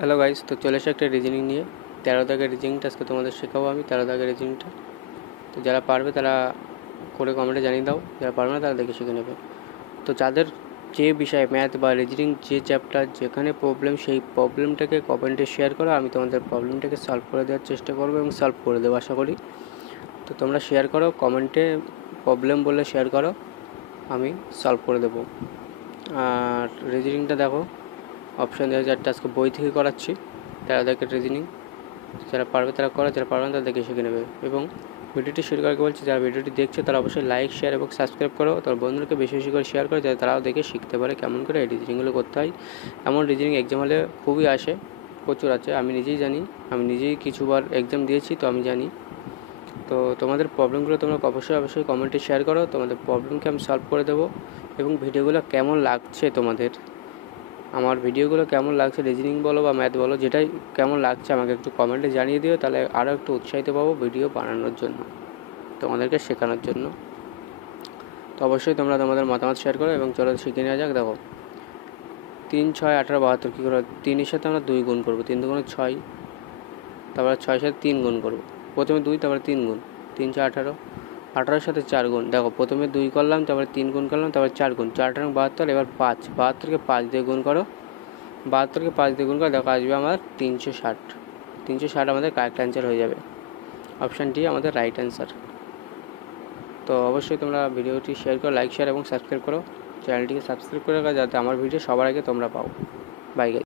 Hello guys, তো চলে এসে একটা রিজনিং নিয়ে 13 দাগের রিজনিংটা আজকে তোমাদের শেখাবো আমি 13 দাগের রিজনিংটা। তো যারা পারবে তারা করে কমেন্টে জানিয়ে দাও, যারা পারবে না তারা দেখে শিখে নেবে। তো যাদের যে বিষয়ে ম্যাথ বা রিজনিং যে চ্যাপ্টার যেখানে প্রবলেম, সেই প্রবলেমটাকে কমেন্টে শেয়ার করো, আমি তোমাদের প্রবলেমটাকে সলভ করে দেওয়ার চেষ্টা করবো এবং সলভ করে দেবো আশা করি। তো তোমরা শেয়ার করো, কমেন্টে প্রবলেম বলে শেয়ার করো, আমি সলভ করে দেবো। আর রিজনিংটা দেখো, অপশান দেওয়া যাচ্ছে, আজকে বই থেকে করাচ্ছি 13 দাগের রিজনিং। যারা পারবে তারা করে, যারা পারবে না তারা দেখে শিখে নেবে। এবং ভিডিওটি শেয়ার করতে বলছি, যারা ভিডিওটি দেখছে তারা অবশ্যই লাইক, শেয়ার এবং সাবস্ক্রাইব করো। তার বন্ধুদেরকে বেশি বেশি করে শেয়ার করে, যাতে তারাও দেখে শিখতে পারে কেমন করে এই রিজনিংগুলো করতে হয়। এমন রিজনিং এক্সাম হলে খুবই আসে, প্রচুর আছে, আমি নিজেই জানি, আমি নিজেই কিছুবার এক্সাম দিয়েছি, তো আমি জানি। তো তোমাদের প্রবলেমগুলো তোমরা অবশ্যই কমেন্টে শেয়ার করো, তোমাদের প্রবলেমকে আমি সলভ করে দেবো। এবং ভিডিওগুলো কেমন লাগছে তোমাদের, আমার ভিডিওগুলো কেমন লাগছে, রিজনিং বলো বা ম্যাথ বলো, যেটাই কেমন লাগছে আমাকে একটু কমেন্টে জানিয়ে দিও, তাহলে আরও একটু উৎসাহিত পাবো ভিডিও বানানোর জন্য, তোমাদেরকে শেখানোর জন্য। তো অবশ্যই তোমরা তোমাদের মতামত শেয়ার করো এবং চলো শিখে নেওয়া যাক। দেখো 3, 6, 18, 72 কী করে, 3-এর সাথে আমরা 2 গুণ করবো, 3 দুগুণে 6, তারপরে 6-এর সাথে 3 গুণ করবো, প্রথমে 2 তারপরে 3 গুণ, 3, 6, 18, 18-এর সাথে 4 গুণ। দেখো প্রথমে 2 করলাম, তারপরে 3 গুণ করলাম, তারপরে 4 গুণ, 4 × 72, এবার 5, 72কে 5 দিয়ে গুণ করো, 72কে 5 দিয়ে গুণ করে দেখো আসবে আমার 360। 360 আমাদের কারেক্ট অ্যান্সার হয়ে যাবে, অপশান ডি আমাদের রাইট অ্যান্সার। তো অবশ্যই তোমরা ভিডিওটি শেয়ার করো, লাইক, শেয়ার এবং সাবস্ক্রাইব করো, চ্যানেলটিকে সাবস্ক্রাইব করে রাখো, যাতে আমার ভিডিও সবার আগে তোমরা পাও। Bye guys.